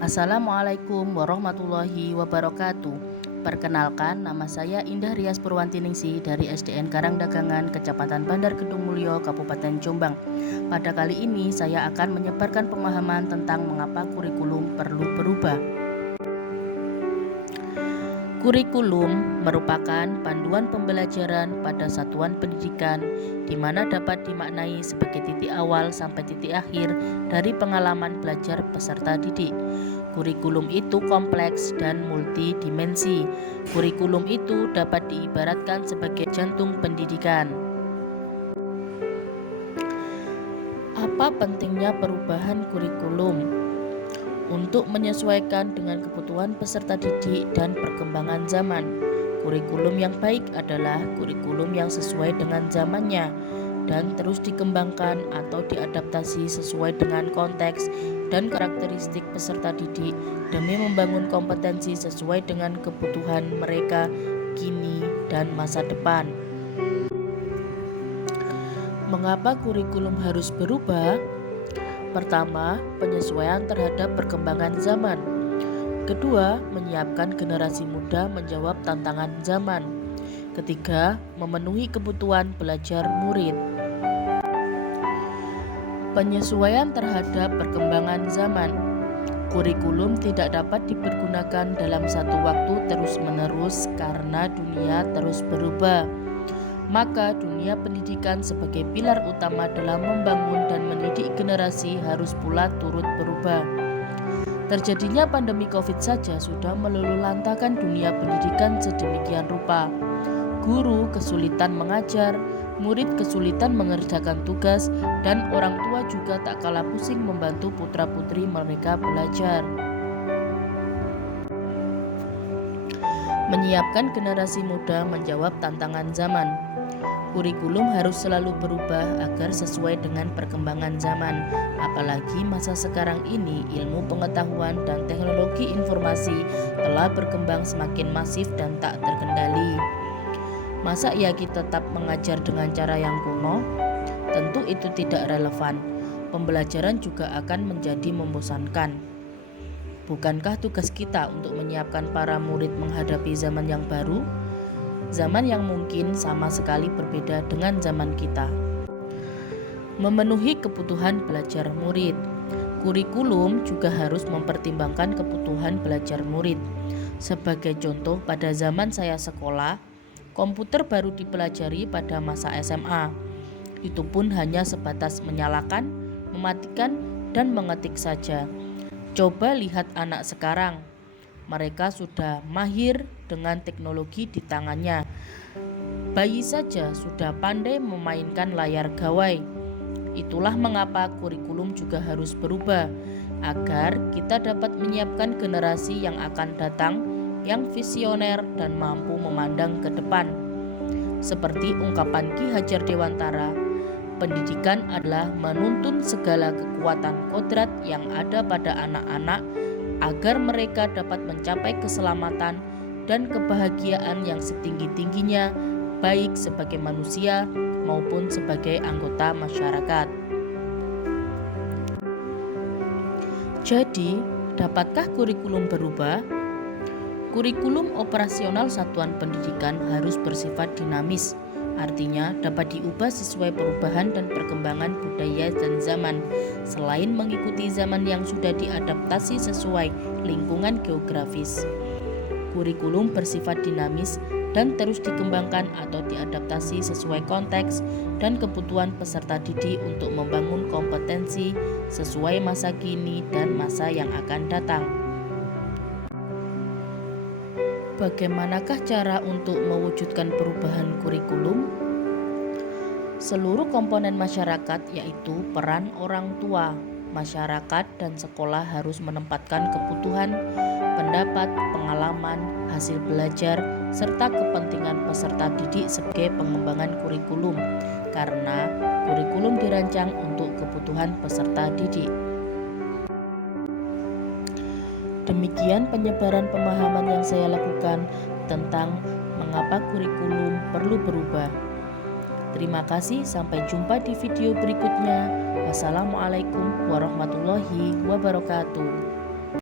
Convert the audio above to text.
Assalamualaikum warahmatullahi wabarakatuh. Perkenalkan, nama saya Indah Rias Purwantiningsih dari SDN Karangdagangan, Kecamatan Bandar Kedung Mulyo, Kabupaten Jombang. Pada kali ini saya akan menyebarkan pemahaman tentang mengapa kurikulum perlu berubah. Kurikulum merupakan panduan pembelajaran pada satuan pendidikan di mana dapat dimaknai sebagai titik awal sampai titik akhir dari pengalaman belajar peserta didik. Kurikulum itu kompleks dan multidimensi. Kurikulum itu dapat diibaratkan sebagai jantung pendidikan. Apa pentingnya perubahan kurikulum? Untuk menyesuaikan dengan kebutuhan peserta didik dan perkembangan zaman. Kurikulum yang baik adalah kurikulum yang sesuai dengan zamannya dan terus dikembangkan atau diadaptasi sesuai dengan konteks dan karakteristik peserta didik demi membangun kompetensi sesuai dengan kebutuhan mereka kini dan masa depan. Mengapa kurikulum harus berubah? Pertama, penyesuaian terhadap perkembangan zaman. Kedua, menyiapkan generasi muda menjawab tantangan zaman. Ketiga, memenuhi kebutuhan belajar murid. Penyesuaian terhadap perkembangan zaman. Kurikulum tidak dapat dipergunakan dalam satu waktu terus-menerus karena dunia terus berubah. Maka dunia pendidikan sebagai pilar utama dalam membangun dan mendidik generasi harus pula turut berubah. Terjadinya pandemi COVID saja sudah meluluhlantakkan dunia pendidikan sedemikian rupa. Guru kesulitan mengajar, murid kesulitan mengerjakan tugas, dan orang tua juga tak kalah pusing membantu putra-putri mereka belajar. Menyiapkan generasi muda menjawab tantangan zaman. Kurikulum harus selalu berubah agar sesuai dengan perkembangan zaman. Apalagi masa sekarang ini ilmu pengetahuan dan teknologi informasi telah berkembang semakin masif dan tak terkendali. Masa ya kita tetap mengajar dengan cara yang kuno? Tentu itu tidak relevan. Pembelajaran juga akan menjadi membosankan. Bukankah tugas kita untuk menyiapkan para murid menghadapi zaman yang baru? Zaman yang mungkin sama sekali berbeda dengan zaman kita. Memenuhi kebutuhan belajar murid. Kurikulum juga harus mempertimbangkan kebutuhan belajar murid. Sebagai contoh, pada zaman saya sekolah, komputer baru dipelajari pada masa SMA. Itu pun hanya sebatas menyalakan, mematikan, dan mengetik saja. Coba lihat anak sekarang. Mereka sudah mahir dengan teknologi di tangannya. Bayi saja sudah pandai memainkan layar gawai. Itulah mengapa kurikulum juga harus berubah, agar kita dapat menyiapkan generasi yang akan datang, yang visioner dan mampu memandang ke depan. Seperti ungkapan Ki Hajar Dewantara, pendidikan adalah menuntun segala kekuatan kodrat yang ada pada anak-anak agar mereka dapat mencapai keselamatan dan kebahagiaan yang setinggi-tingginya, baik sebagai manusia maupun sebagai anggota masyarakat. Jadi, dapatkah kurikulum berubah? Kurikulum operasional satuan pendidikan harus bersifat dinamis. Artinya dapat diubah sesuai perubahan dan perkembangan budaya dan zaman, selain mengikuti zaman yang sudah diadaptasi sesuai lingkungan geografis. Kurikulum bersifat dinamis dan terus dikembangkan atau diadaptasi sesuai konteks dan kebutuhan peserta didik untuk membangun kompetensi sesuai masa kini dan masa yang akan datang. Bagaimanakah cara untuk mewujudkan perubahan kurikulum? Seluruh komponen masyarakat, yaitu peran orang tua, masyarakat, dan sekolah harus menempatkan kebutuhan, pendapat, pengalaman, hasil belajar, serta kepentingan peserta didik sebagai pengembangan kurikulum, karena kurikulum dirancang untuk kebutuhan peserta didik. Demikian penyebaran pemahaman yang saya lakukan tentang mengapa kurikulum perlu berubah. Terima kasih, sampai jumpa di video berikutnya. Wassalamualaikum warahmatullahi wabarakatuh.